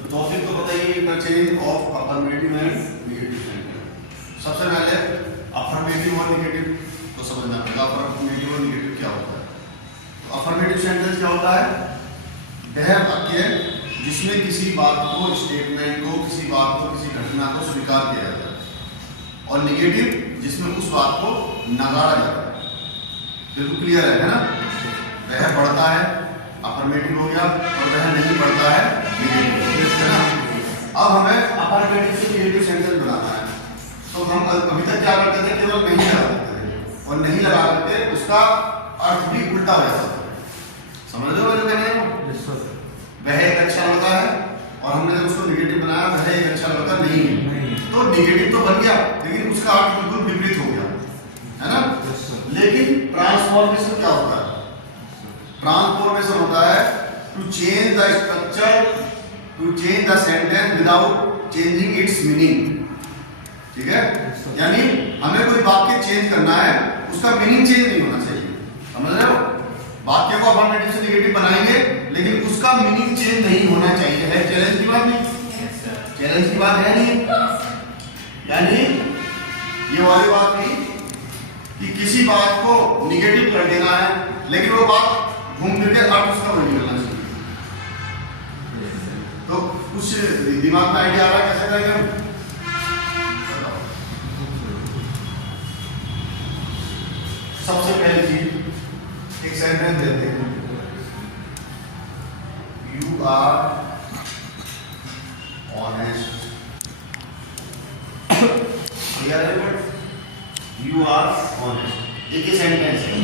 तो टॉपिक तो बताइए, interchange of affirmative and negative sentence. सबसे पहले अफर्मेटिव और नेगेटिव को समझना पड़ेगा। अफर्मेटिव और नेगेटिव क्या होता है? तो अफर्मेटिव सेंटेंस क्या होता है? वह वाक्य जिसमें किसी बात को, स्टेटमेंट को, किसी बात को, किसी घटना को स्वीकार किया जाता है, और नेगेटिव जिसमें उस बात को नकारा जाता है। बिल्कुल क्लियर है ना? वह बढ़ता है अफर्मेटिव हो गया, और वह नहीं बढ़ता है नेगेटिव, है ना? अब हमें अफर्मेटिव से नेगेटिव सेंटेंस बनाना है। तो हम अभी तक क्या करते थे? केवल नहीं लगा देते थे, और नहीं लगा करके उसका अर्थ भी उल्टा हो जाता था। समझ लो जो कहने हैं? वह एक अच्छा लड़का है, और हमने जब उसको नेगेटिव बनाया, वह एक अच्छा लड़का नहीं है, तो नेगेटिव तो बन गया, लेकिन उसका अर्थ बिल्कुल विपरीत हो गया, है ना? लेकिन ट्रांसफॉर्मेशन क्या होता है? ट्रांसफॉर्मेशन होता है to change the structure, to change the sentence without changing its meaning. ठीक है? यानी हमें कोई वाक्य चेंज करना है, उसका मीनिंग चेंज नहीं होना चाहिए। समझ रहे हो? वाक्य को अफर्मेटिव से नेगेटिव बनाएंगे, लेकिन उसका मीनिंग चेंज नहीं होना चाहिए। है चैलेंज की बात नहीं? चैलेंज की बात है नहीं? यानी ये वाली बात नहीं कि किसी बात को नेगेटिव कर देना है, लेकिन वो बात घूम फिर के अर्थ उसका वही निकलना चाहिए। तो कुछ दिमाग में आइडिया आ रहा है कैसे करेंगे हम? सबसे पहली चीज, एक सेंटेंस देते हैं, यू आर ऑनेस्ट। क्लियर है? बट यू आर ऑनेस्ट एक ही सेंटेंस है,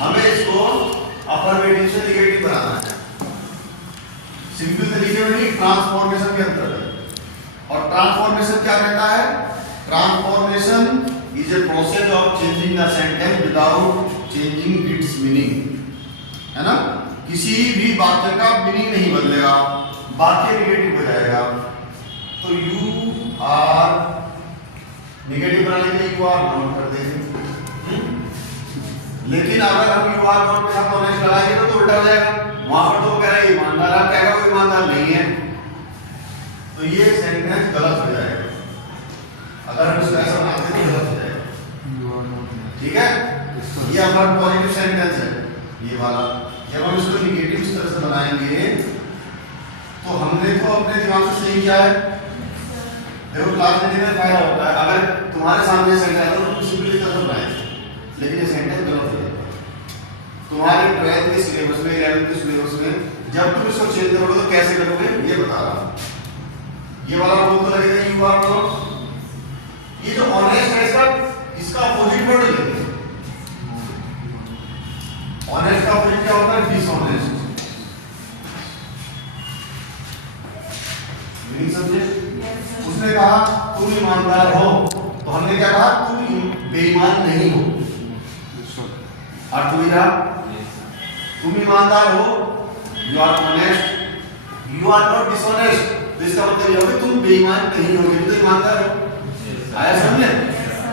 हमें इसको अफर्मेटिव से नेगेटिव बनाना है। सिंपल तरीके में नहीं, ट्रांसफॉर्मेशन के अंतर्गत। और ट्रांसफॉर्मेशन क्या कहता है? Transformation is a process of changing the sentence without changing its meaning, है ना? किसी भी वाक्य का मीनिंग नहीं बदलेगा, वाक्य नेगेटिव हो जाएगा। तो यू आर नेगेटिव बनाने के लिए यू आर नॉट कर देंगे, लेकिन अगर हम यू आर नॉट पे हम ऑनेस्ट लगाएंगे तो उल्टा हो जाएगा। वहां पर तो कह रहे हैं ईमानदार, आप कहेगा कोई ईमानदार नहीं है, तो ये सेंटेंस गलत हो जाएगा। अगर हम इसको ऐसा बनाते तो गलत हो जाएगा। ठीक है? ये हमारा पॉजिटिव सेंटेंस है, ये वाला। जब हम इसको नेगेटिव इस तरह से बनाएंगे, तो हमने तो अपने दिमाग से सही किया है। देखो क्लास लेने में फायदा होता है, अगर तुम्हारे सामने सेंटेंस है तो तुम सिंपली इस तरह से बनाए, लेकिन ये सेंटेंस गलत हो जाएगा। तुम्हारे 12th के सिलेबस में, 11th के सिलेबस में जब तुम इसको चेंज करोगे तो कैसे करोगे ये बता रहा हूं। ये वाला रूल तो लगेगा यू आर नॉट। ये जो ऑनेस्ट है इसका अपोजिट वर्ड लेंगे। ऑनेस्ट का अपोजिट क्या होता है? डिसऑनेस्ट। मीनिंग समझे? उसने कहा तुम ईमानदार हो, तो हमने क्या कहा? तुम बेईमान नहीं हो। अर्थ हुआ तुम ईमानदार हो, you are honest, you are not dishonest. तो इसका मतलब यह है तुम बेईमान नहीं हो, तो ईमानदार हो। आया समझे?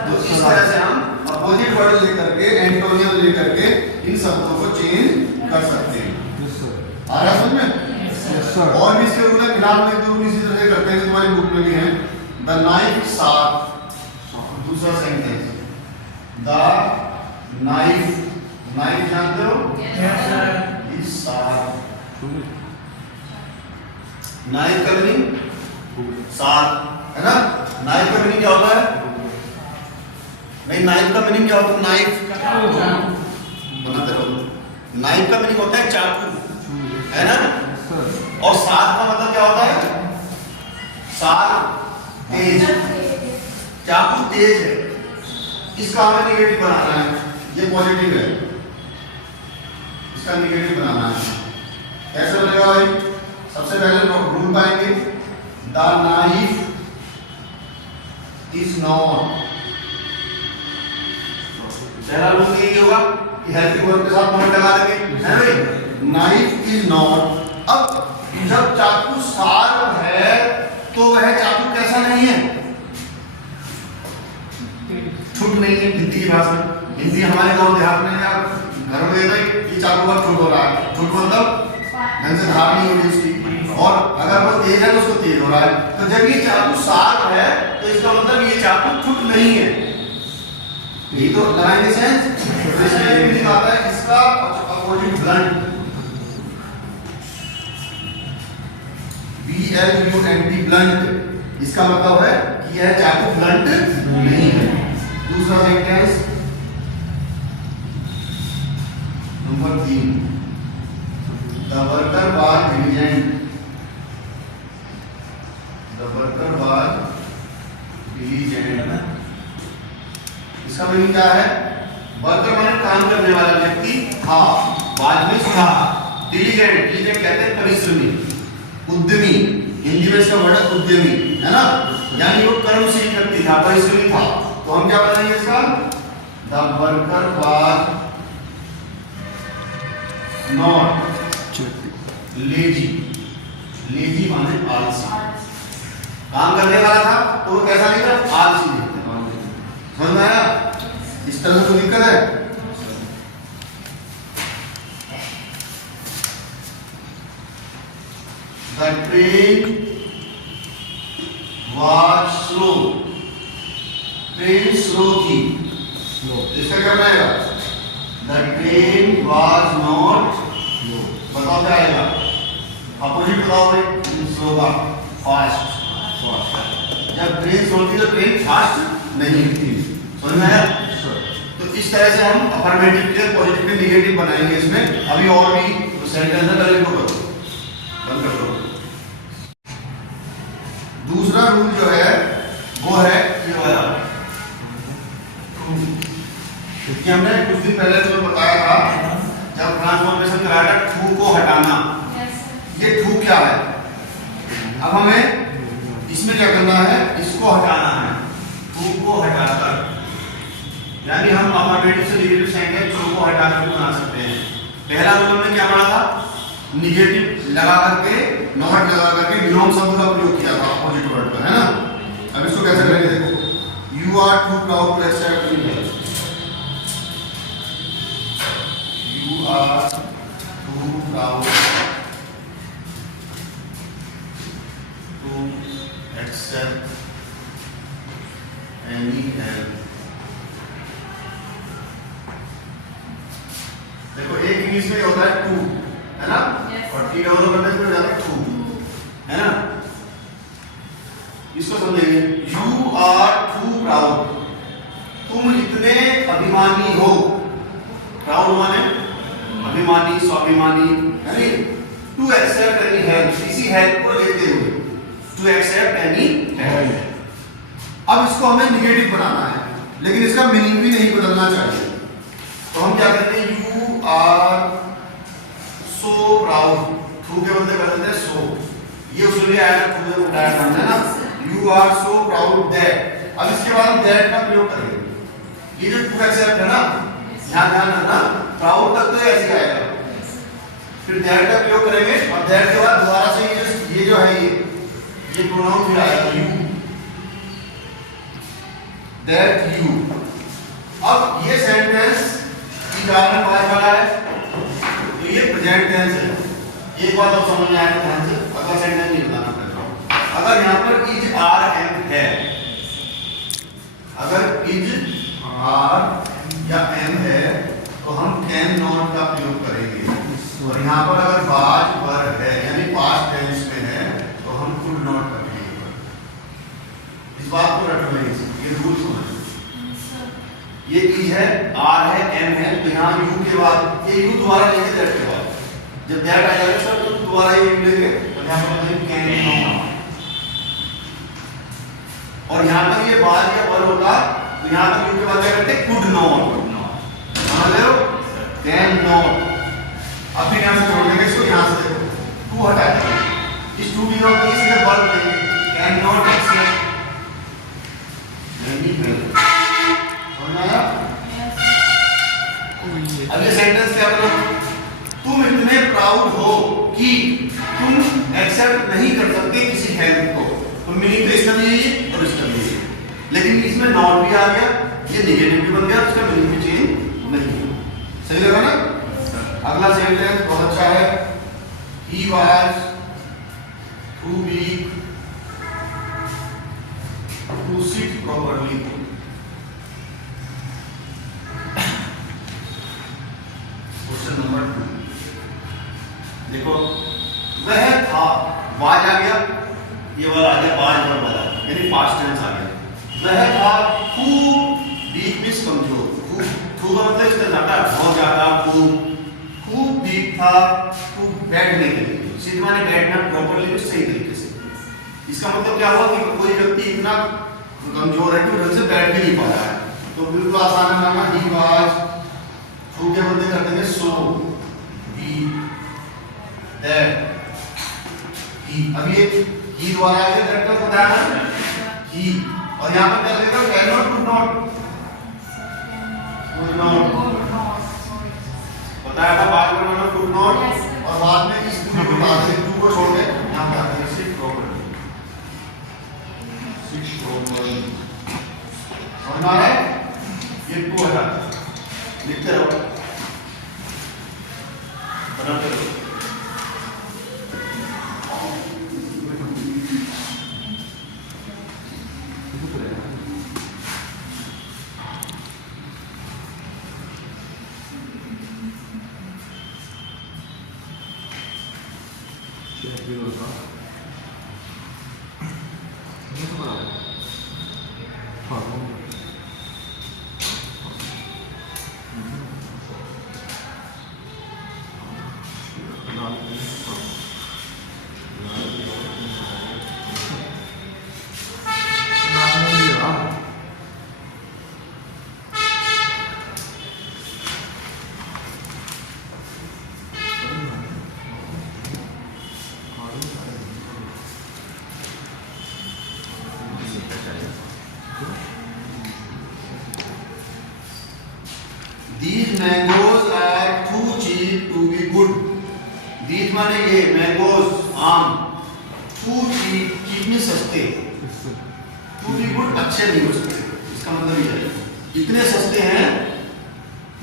तो इस तरह से हम अपोजिट वर्ड लेकर के, एंटोनियम लेकर के इन शब्दों को चेंज कर सकते हैं। आ रहा समझ में? और भी इसके रूल है, फिलहाल में जो इसी तरह से करते हैं, तुम्हारी बुक में भी है। द नाइफ शार्प, दूसरा सेंटेंस, द नाइफ, नाइफ जानते हो? Is sharp. नाइफ का मीनिंग शार्प, है ना? नाइफ का मीनिंग क्या होता है? नहीं, नाइफ का मीनिंग क्या होता है? नाइफ बनाते रहो। नाइफ का मीनिंग होता है चाकू, है ना? और शार्प का मतलब क्या होता है? शार्प, तेज। चाकू तेज है, इसका हमें नेगेटिव बनाना है। ये पॉजिटिव है, इसका नेगेटिव बनाना है। कैसे बनेगा भाई? सबसे पहले रूल पाएंगे, द नाइफ इज नॉट। पहला रूल यही होगा कि हेल्पिंग वर्ब के साथ नॉट लगा देंगे, है भाई? Knife is not. अब जब चाकू शार्प है तो वह चाकू कैसा नहीं है? छुट नहीं है। हिंदी की भाषा में, हिंदी हमारे गांव देहात में या घर में ये चाकू बहुत छोट हो रहा है। छोट मतलब ढंग से धार नहीं हो रही उसकी, और अगर वो तेज है तो उसको तेज हो रहा है। तो जब ये चाकू शार्प है तो इसका मतलब ये चाकू फुट नहीं है। यही तो लगाएंगे सेंस। तो इसमें ये भी दिखाता है इसका अपोजिट ब्लंट, BLUNT ब्लंट, इसका मतलब है कि यह चाकू ब्लंट नहीं है। दूसरा sentence number 3, The worker was diligent. The worker was diligent. इसका मीनिंग क्या है? वर्कर माने काम करने वाला व्यक्ति, हाँ बाद में सुना। डिलीजेंट, डिलीजेंट कहते हैं परिश्रमी, उद्यमी। हिंदी में इसका वर्ड है उद्यमी, है ना? यानी वो कर्मशील व्यक्ति था, परिश्रमी था। तो हम क्या बनाएंगे इसका? The worker was not lazy. Lazy माने आलसी। काम करने वाला था तो वो कैसा नहीं था? आलसी नहीं था। समझ में आया? इस तरह तो दिक्कत है। The train was slow. Train slow थी। इसका क्या बनाएगा? The train was not slow। बताओ क्या आएगा? अपोजिट बताओ भाई। स्लो का फास्ट। जब ट्रेन स्लो थी तो ट्रेन फास्ट नहीं थी। समझ में आया? तो इस तरह से हम अफर्मेटिव के पॉजिटिव के नेगेटिव बनाएंगे इसमें। अभी और भी सेंटेंस है, पहले इनको करो, बंद कर दो। दूसरा रूल जो है वो है ये वाला, क्योंकि हमने कुछ दिन पहले तुम्हें बताया था जब ट्रांसफॉर्मेशन कराया था, टू को हटाना। ये टू क्या है? अब हमें इसमें क्या करना है? इसको हटाना है। टू को हटाकर, यानी हम अफर्मेटिव से नेगेटिव सेंटेंस टू को हटाकर बना सकते हैं। पहला रूल हमने क्या पढ़ा था? नेगेटिव लगा करके, नॉट लगा करके बिलोंग शब्द का प्रयोग किया था अपोजिट वर्ड का, है ना? अब इसको कैसे करेंगे देखो। You are too proud to accept me. You are too proud to accept any help. देखो एक इंग्लिश में होता है टू, है ना? और टी डबल करने से जाता है टू, है ना? इसको समझेंगे। You are too proud. तुम इतने अभिमानी हो। Proud माने अभिमानी, स्वाभिमानी, है नहीं? To accept any help, किसी हेल्प को लेते हुए। To accept any help. अब इसको हमें निगेटिव बनाना है, लेकिन इसका मीनिंग भी नहीं बदलना चाहिए। तो हम क्या करते हैं? You are so proud. True के बदले कर देते हैं so. ये उसमें आया ना, true में उठाया था हमने ना। You are so proud that. अब इसके बाद that का प्रयोग करेंगे। ये जो to accept है ना, ध्यान रखना, proud तक तो ऐसे आएगा। फिर that का प्रयोग करेंगे और that के बाद दोबारा से ये जो है ये प्रोनाउन फिर आएगा you. That you. अब ये सेंटेंस कारण वाला है, तो ये प्रेजेंट टेंस है। एक बात आप समझ में आया तो ध्यान से, अगला सेंटेंस नहीं बताना पड़ेगा। अगर यहाँ पर इज आर एम है, अगर इज आर या एम है तो हम कैन नॉट का प्रयोग करेंगे। और यहाँ पर अगर वाज वर है यानी पास्ट टेंस में है तो हम कुड नॉट का प्रयोग करेंगे। इस बात को रटो, ये रूल समझ। ये इज है, आर है, एम है, तो यहाँ यू के बाद ये यू दोबारा लेंगे दैट के बाद। जब दैट आ जाएगा सर तो दोबारा ये यू लेंगे, तो यहाँ पर मतलब कैन नॉट। और यहाँ पर ये बाद या वर होता तो यहाँ पर यू के बाद क्या करते हैं? Could not. समझ रहे हो? Can not. अब फिर यहाँ से जोड़ देंगे इसको, यहाँ से देखो टू हटा देंगे, इस टू की जगह पर सीधे वर्ब लेंगे, कैन नॉट एक्सेप्ट। अब ये सेंटेंस क्या बोलो? तुम इतने प्राउड हो कि तुम एक्सेप्ट नहीं कर सकते किसी हेल्प को। तो मीनिंग तो इसका भी यही और इसका भी यही, लेकिन इसमें नॉट भी आ गया, ये नेगेटिव भी बन गया, उसका मीनिंग भी चेंज नहीं हुआ। सही लगा ना? अगला सेंटेंस बहुत अच्छा है। He was too weak to sit properly. Question number 2 देखो, वह था, वाज आ गया, ये वाला आ गया, वाज और वाला, यानी पास्ट टेंस आ गया। वह था खूब, वीक मींस कमजोर, खूब का मतलब इसका ज्यादा, बहुत ज्यादा, खूब वीक था, खूब बैठने के लिए, सीधे माने बैठना प्रॉपरली सही तरीके से। इसका मतलब क्या हुआ कि कोई व्यक्ति इतना कमजोर है कि ढंग से बैठ भी नहीं पा रहा है, तो बिल्कुल आसान है नाम ही वाज, खूब के बदले कर देंगे सो, बी, दैट, ही। अब ये ही द्वारा आगे दैट का बताया ना, ही, और यहाँ पर क्या लगेगा, कैन नॉट, कुड नॉट, बताया था बाद में मैंने कुड नॉट, और बाद में इस टू को डाल देंगे, टू को छोड़ के यहाँ पे आते हैं सिट प्रॉपर्ली, सिट प्रॉपर्ली, समझ में आ रहा है? ये टू है, लिखते रहो, बनाते रहो। These mangoes are too cheap to be good. These माने ये mangoes आम, too cheap, cheap में सस्ते, to be good अच्छे नहीं हो सकते, इसका मतलब ये है इतने सस्ते हैं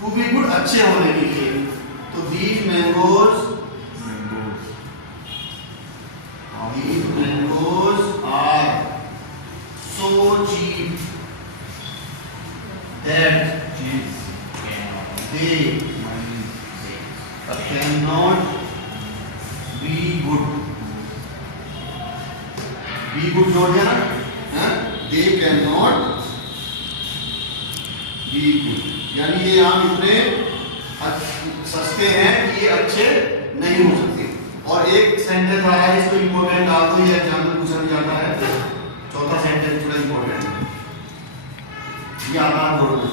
to be good अच्छे होने के लिए। तो these mangoes are so cheap that they cannot be good. Be good जोड़ दिया ना, they cannot be good, यानी ये आम इतने सस्ते हैं कि ये अच्छे नहीं हो सकते। और एक सेंटेंस आया है, इसको इंपॉर्टेंट डाल दो, ये एग्जाम में पूछा जाता है। चौथा सेंटेंस थोड़ा इंपॉर्टेंट है, ये आसान बोलना।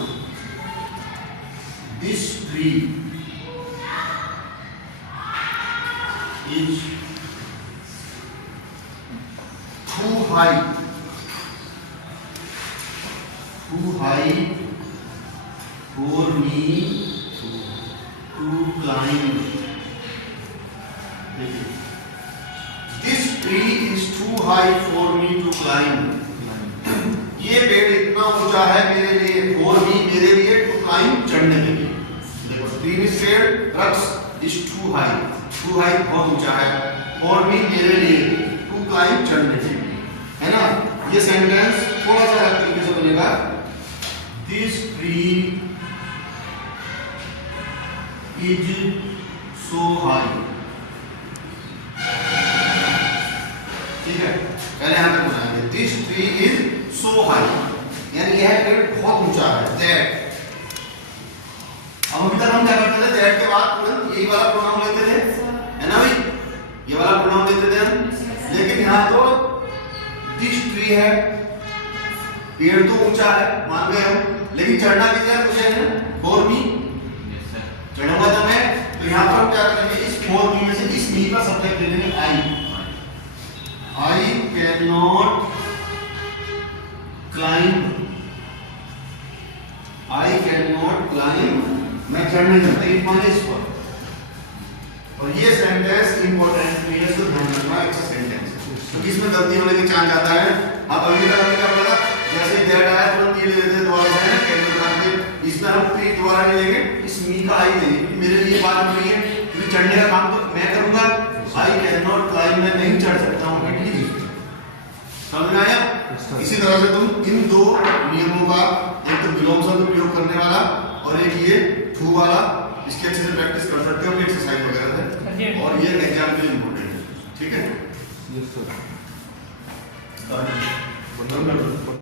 This tree is too high for me to climb. This tree is too high for me to climb. ये पेड़ इतना ऊंचा है मेरे लिए, for me मेरे लिए, to climb चढ़ने के लिए। देखो tree is पेड़, rocks is too high बहुत ऊंचा है, for me मेरे लिए, to climb चढ़ने के लिए, है ना। ये सेंटेंस थोड़ा सा अलग तरीके से बनेगा। This tree is so high, ठीक है, पहले यहाँ तक बनाएंगे। This tree is so high, यानी यह पेड़ बहुत ऊंचा है। That, अब अभी तक हम क्या करते थे, that के बाद तुरंत यही वाला प्रोनाउन लेते थे, है ना भाई, ये वाला प्रोनाउन लेते थे हम। लेकिन यहाँ तो this tree है, पेड़ तो ऊंचा है मान गए हम, लेकिन चढ़ना किधर है मुझे, है for me, चढ़ूंगा तो मैं, तो यहाँ पर हम क्या करेंगे, इस for me में से इस me का सब्जेक्ट ले लेंगे I cannot climb, मैं चढ़ नहीं सकता, इस माने इस पर। और ये सेंटेंस इंपॉर्टेंट है, इसको ध्यान रखना, अच्छा सेंटेंस, क्योंकि इसमें गलती होने की चांस आता है। अब अभी तक हमने क्या बोला, जैसे दैट आया तुरंत ये ले लेते हैं दोबारा से, कैन बना के, इसमें हम ट्री दोबारा ले लेंगे, इस मी का आई लेंगे, मेरे लिए बात नहीं है, क्योंकि चढ़ने का काम तो मैं करूंगा, आई कैन नॉट क्लाइंब, मैं नहीं चढ़ सकता हूँ, इट इज समझ में आया? इसी तरह से तुम इन दो नियमों का, एक तो बिलोंग्स का प्रयोग करने वाला और एक ये टू वाला, इसकी अच्छे से प्रैक्टिस कर सकते हो अपनी एक्सरसाइज वगैरह से, और ये एग्जाम के लिए इम्पोर्टेंट है, ठीक है? Yes sir.